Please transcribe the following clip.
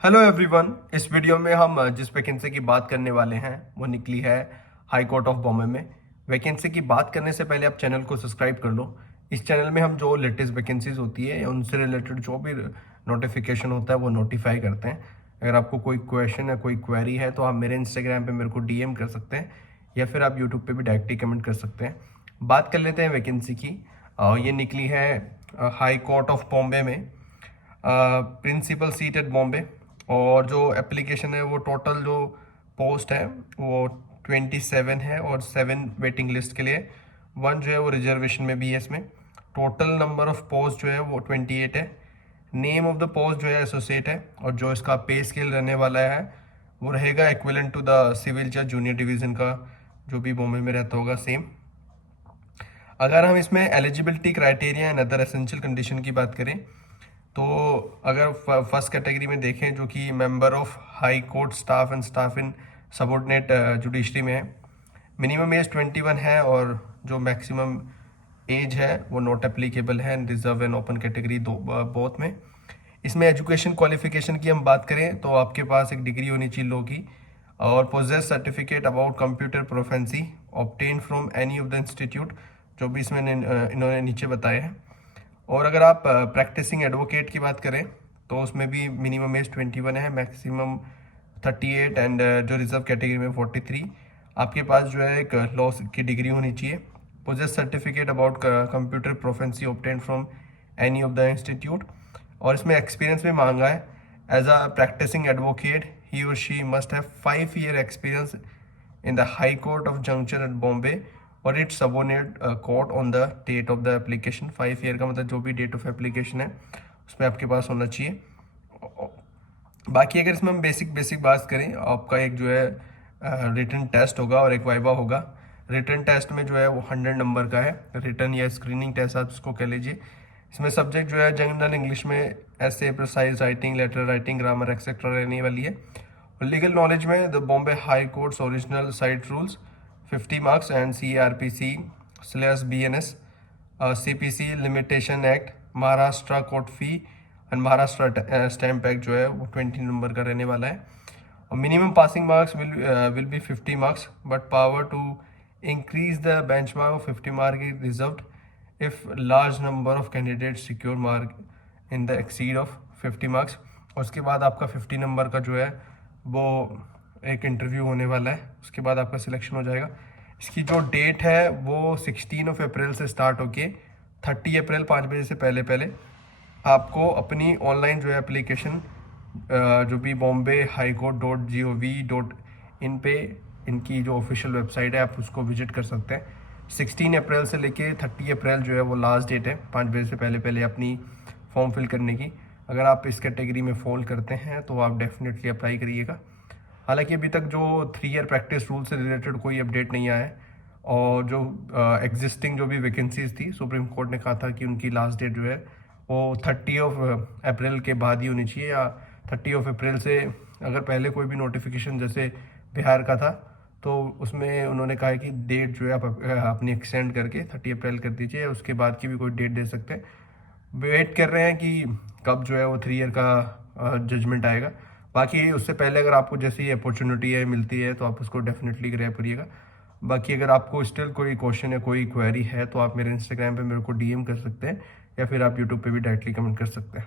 Hello everyone. इस video में हम जिस वैकेंसी की बात करने वाले हैं वो निकली है हाई कोर्ट ऑफ बॉम्बे में। वैकेंसी की बात करने से पहले आप चैनल को सब्सक्राइब कर लो। इस चैनल में हम जो लेटेस्ट वैकेंसीज होती है उनसे रिलेटेड जो भी नोटिफिकेशन होता है वो नोटिफाई करते हैं। अगर आपको कोई क्वेश्चन या कोई क्वेरी है तो आप मेरे इंस्टाग्राम पे मेरे को डीएम कर सकते हैं या फिर आप यूट्यूब पे भी डायरेक्टली कमेंट कर सकते हैं। बात कर लेते हैं वैकेंसी की। ये निकली है हाई कोर्ट ऑफ बॉम्बे में, प्रिंसिपल सीट एट बॉम्बे। और जो एप्लीकेशन है वो टोटल जो पोस्ट है वो 27 है और 7 वेटिंग लिस्ट के लिए, 1 जो है वो रिजर्वेशन में भी है। इसमें टोटल नंबर ऑफ पोस्ट जो है वो 28 है। नेम ऑफ द पोस्ट जो है एसोसिएट है और जो इसका पे स्केल रहने वाला है वो रहेगा इक्विवेलेंट टू द सिविल जज जूनियर डिवीज़न का जो भी बॉम्बे में रहता होगा सेम। अगर हम इसमें eligibility criteria and other essential condition की बात करें तो अगर फर्स्ट कैटेगरी में देखें जो कि member of high court staff and staff in subordinate judiciary में है, मिनिमम एज 21 है और जो मैक्सिमम एज है वो नॉट एप्लीकेबल है रिजर्व एंड ओपन कैटेगरी दो बोथ में। इसमें एजुकेशन क्वालिफिकेशन की हम बात करें तो आपके पास एक डिग्री होनी चाहिए लो की और possess certificate about computer proficiency obtain from any of the institute जो भी इसमें इन्होंने नीचे बताए हैं। और अगर आप प्रैक्टिसिंग एडवोकेट की बात करें तो उसमें भी मिनिमम एज 21 है, मैक्सिमम 38 एंड जो रिजर्व कैटेगरी में 43। आपके पास जो है एक लॉ की डिग्री होनी चाहिए। Possess certificate about computer proficiency obtain from any of the institute. और इसमें एक्सपीरियंस भी मांगा है। As a practising advocate he or she must have 5 year experience in the High Court of Junction at Bombay और it's subordinate court on the date of the application. 5 year का मतलब जो भी डेट ऑफ एप्लीकेशन है उसमें आपके पास होना चाहिए। बाकी अगर इसमें हम बेसिक बेसिक बात करें, आपका एक जो है रिटन टेस्ट होगा और एक वाइवा होगा। रिटन टेस्ट में जो है वो 100 नंबर का है, रिटन या स्क्रीनिंग टेस्ट आप इसको कह लीजिए। इसमें सब्जेक्ट जो है जनरल इंग्लिश में ऐसे precise writing, letter writing, grammar etcetera रहने वाली है। लीगल नॉलेज में the Bombay high court's original side rules 50 marks and CRPC/BNS, CPC limitation act, Maharashtra court fee and Maharashtra stamp act जो है वो 20 नंबर का रहने वाला है। और minimum passing marks will be 50 marks but power to increase the bench mark of 50 mark is reserved if large number of candidate secure mark in the exceed of 50 marks. और उसके बाद आपका 50 नंबर का जो है वो एक इंटरव्यू होने वाला है, उसके बाद आपका सिलेक्शन हो जाएगा। इसकी जो डेट है वो 16 अप्रैल से स्टार्ट होके 30 अप्रैल 5 बजे से पहले पहले आपको अपनी ऑनलाइन जो है एप्लीकेशन जो भी bombay.high-court.gov.in पे इनकी जो ऑफिशियल वेबसाइट है आप उसको विजिट कर सकते हैं। 16 अप्रैल से लेके 30 अप्रैल जो है वो लास्ट डेट है 5 बजे से पहले पहले अपनी फॉर्म फिल करने की। अगर आप इस कैटेगरी में फॉल करते हैं तो आप डेफिनेटली अप्लाई करिएगा। हालांकि अभी तक जो 3 year प्रैक्टिस रूल से रिलेटेड कोई अपडेट नहीं आया है और जो एग्जिस्टिंग जो भी वैकेंसीज थी सुप्रीम कोर्ट ने कहा था कि उनकी लास्ट डेट जो है वो 30 अप्रैल के बाद ही होनी चाहिए, या 30 अप्रैल से अगर पहले कोई भी नोटिफिकेशन जैसे बिहार का था तो उसमें उन्होंने कहा है कि डेट जो है आप अपनी एक्सटेंड करके 30 अप्रैल कर दीजिए, उसके बाद की भी कोई डेट दे सकते हैं। वेट कर रहे हैं कि कब जो है वो 3 year का जजमेंट आएगा। बाकी उससे पहले अगर आपको जैसी अपॉर्चुनिटी है मिलती है तो आप उसको डेफिनेटली ग्रैब करिएगा। बाकी अगर आपको स्टिल कोई क्वेश्चन या कोई क्वेरी है तो आप मेरे इंस्टाग्राम पे मेरे को डीएम कर सकते हैं या फिर आप यूट्यूब पे भी डायरेक्टली कमेंट कर सकते हैं।